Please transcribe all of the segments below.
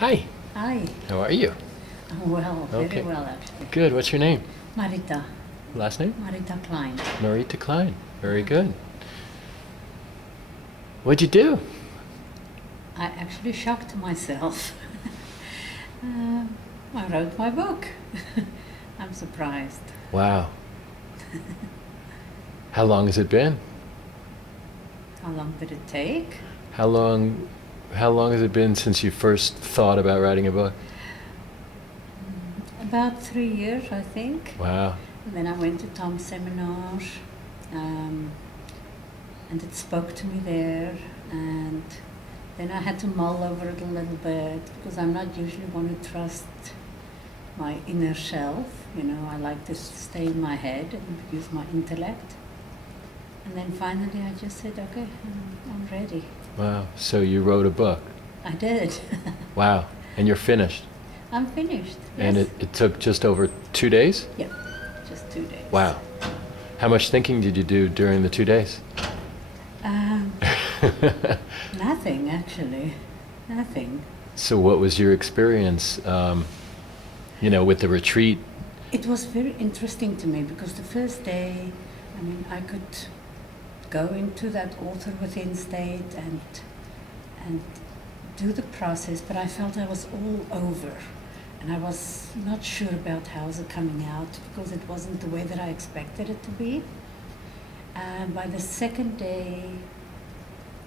Hi, Hi. how are you? Well, very Okay. well actually. Good, what's your name? Marita. Last name? Marita Klein. Marita Klein. Very good. What'd you do? I actually shocked myself. I wrote my book. I'm surprised. Wow. How long has it been? How long did it take? How long has it been since you first thought about writing a book? About 3 years, I think. Wow. And then I went to Tom's seminar, and it spoke to me there. And then I had to mull over it a little bit because I'm not usually one who trusts my inner self. You know, I like to stay in my head and use my intellect. And then finally I just said, okay, I'm ready. Wow. So you wrote a book. I did. Wow. And you're finished. I'm finished. And Yes. it took just over 2 days? Yeah, just 2 days. Wow. How much thinking did you do during the 2 days? Nothing, actually. Nothing. So what was your experience, with the retreat? It was very interesting to me because the first day, I mean, I could go into that author within state and do the process, but I felt I was all over. And I was not sure about how it was coming out because it wasn't the way that I expected it to be. And by the second day,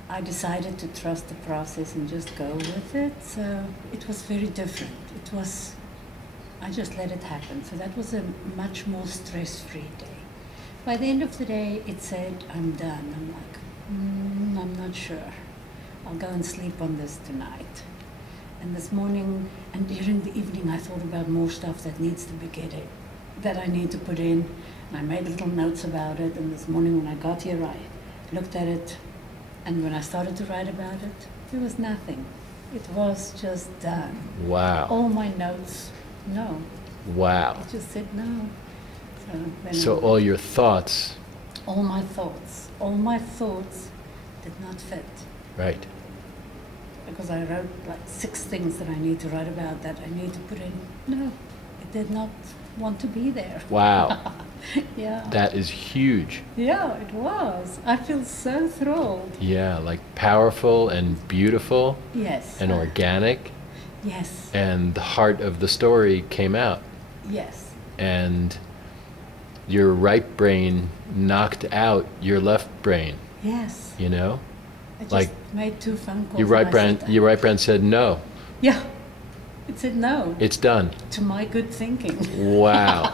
I decided to trust the process and just go with it. So it was very different. I just let it happen. So that was a much more stress-free day. By the end of the day, it said, I'm done. I'm like, I'm not sure. I'll go and sleep on this tonight. And this morning, and during the evening, I thought about more stuff that needs to be getting, that I need to put in. And I made little notes about it. And this morning when I got here, I looked at it. And when I started to write about it, there was nothing. It was just done. Wow. All my notes, no. Wow. It just said no. So all your thoughts. all my thoughts did not fit. Right. Because I wrote like 6 things that I need to write about that I need to put in. No, it did not want to be there. Wow. Yeah. That is huge. Yeah, it was. I feel so thrilled. Yeah, like powerful and beautiful Yes. and organic, Yes. and the heart of the story came out. Yes. And your right brain knocked out your left brain, Yes. you know? I just Like, made 2 phone calls. Your right and I said, your right brain said no. Yeah. It said no It's done. to my good thinking. Wow.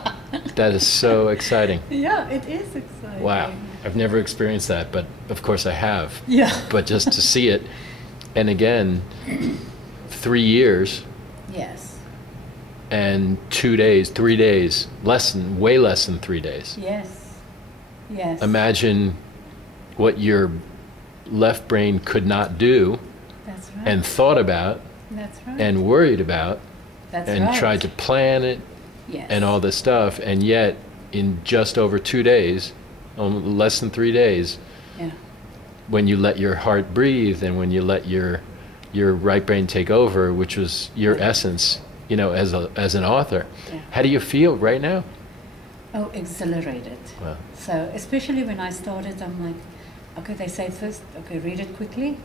That is so exciting. Yeah, it is exciting. Wow. I've never experienced that, but of course I have. Yeah. But just to see it, and again, 3 years Yes. and 2 days, 3 days, way less than 3 days. Yes. Yes. Imagine what your left brain could not do That's right. and thought about That's right. and worried about That's and right. tried to plan it Yes. and all this stuff, and yet in just over 2 days, less than 3 days, Yeah. when you let your heart breathe and when you let your right brain take over, which was your essence, as an author. Yeah. How do you feel right now? Oh, exhilarated. Wow. So, especially when I started, I'm like, okay, they say first, okay, read it quickly.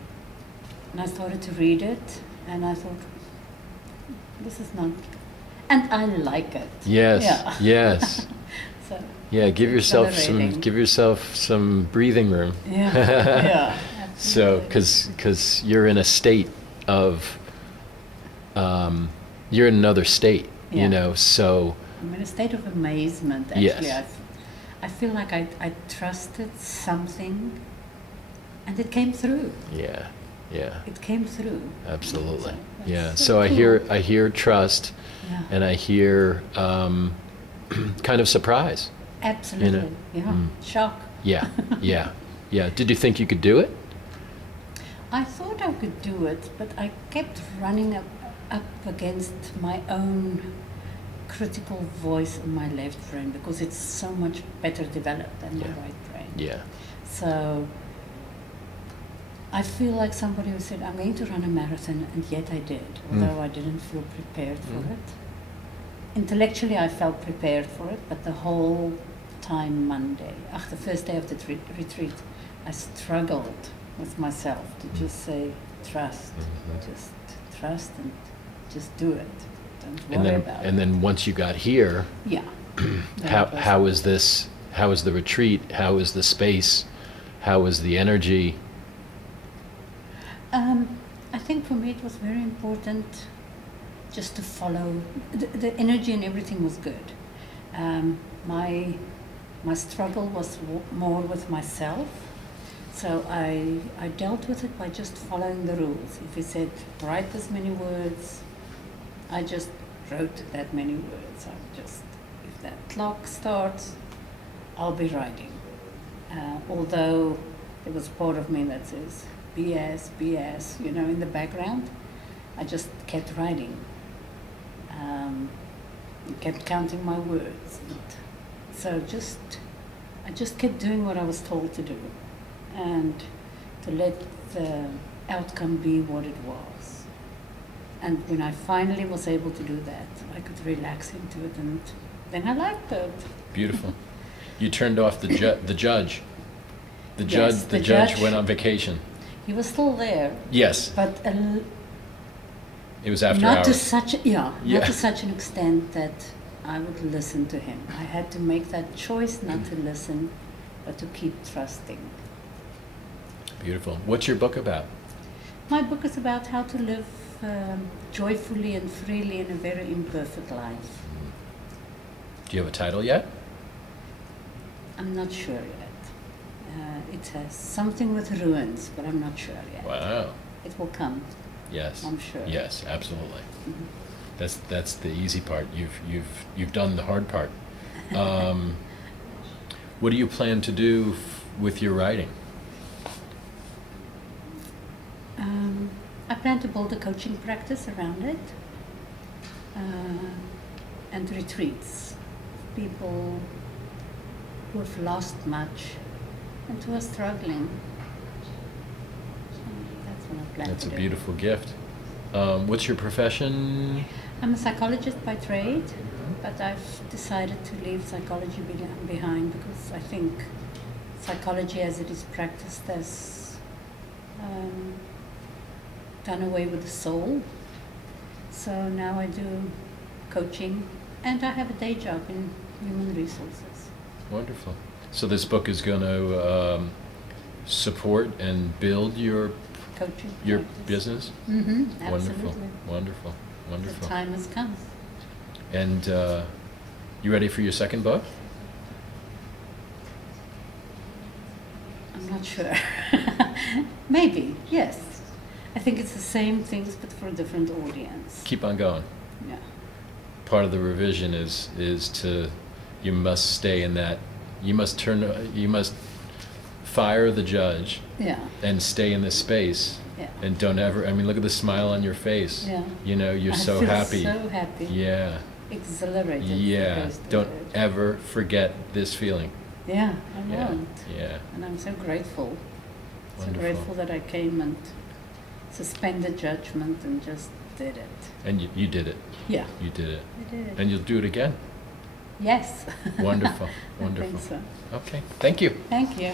And I started to read it, and I thought, this is not, and I like it. Yes. Yeah. Yes. So, Yeah, give exhilarating. yourself some breathing room. yeah, yeah. So, absolutely. because you're in a state of, you're in another state, Yeah. so, I'm in a state of amazement, actually. Yes. I feel like I trusted something, and it came through. yeah, yeah, It came through. absolutely. So that's Yeah, so so I cool. hear trust, Yeah. and I hear kind of surprise. Absolutely. Yeah. Mm. Shock. Yeah, yeah, yeah. Did you think you could do it? I thought I could do it, but I kept running up against my own critical voice in my left brain because it's so much better developed than Yeah. my right brain. Yeah, So I feel like somebody who said, I'm going to run a marathon, and yet I did, although I didn't feel prepared for it. Intellectually, I felt prepared for it, but the whole time Monday, the first day of the retreat, I struggled with myself to just say, trust, just trust and just do it. Don't worry about it. And then once you got here, yeah. how is this? How is the retreat? How is the space? How is the energy? I think for me it was very important just to follow. The energy and everything was good. My struggle was more with myself. So I dealt with it by just following the rules. If he said, write this many words, I just wrote that many words. If that clock starts, I'll be writing. Although there was part of me that says, BS, BS, in the background, I just kept writing. Kept counting my words. So I just kept doing what I was told to do, and to let the outcome be what it was. And when I finally was able to do that, I could relax into it, and then I liked it. Beautiful. You turned off the judge. The Yes, judge went on vacation. He was still there. Yes. But It was after not hours. to such not to such an extent that I would listen to him. I had to make that choice not to listen, but to keep trusting. Beautiful. What's your book about? My book is about how to live joyfully and freely in a very imperfect life. Do you have a title yet? I'm not sure yet. It has something with ruins, but I'm not sure yet. Wow. It will come. Yes. I'm sure. Yes, absolutely. That's the easy part. You've done the hard part. What do you plan to do with your writing? I plan to build a coaching practice around it, and retreats. People who have lost much and who are struggling. That's what I plan That's to a do. beautiful gift. What's your profession? I'm a psychologist by trade, but I've decided to leave psychology behind because I think psychology as it is practiced has done away with the soul. So now I do coaching, and I have a day job in human resources. Wonderful. So this book is going to support and build your Coaching practice. business? Absolutely. Wonderful, wonderful, wonderful. The time has come. And you ready for your second book? I'm not sure. Maybe, yes. I think it's the same things, but for a different audience. Keep on going. Yeah. Part of the revision is you must stay in that. You must fire the judge. Yeah. And stay in this space. Yeah. And don't ever. I mean, look at the smile on your face. Yeah. You're so I feel happy. so happy. Yeah. Exhilarated. Yeah. Don't ever forget this feeling. Yeah, I Yeah. won't. Yeah. And I'm so grateful. So Wonderful. grateful that I came and suspended judgment and just did it. And you did it. Yeah. You did it. I did it. And you'll do it again. Yes. Wonderful. I Wonderful. think so. Okay. Thank you. Thank you.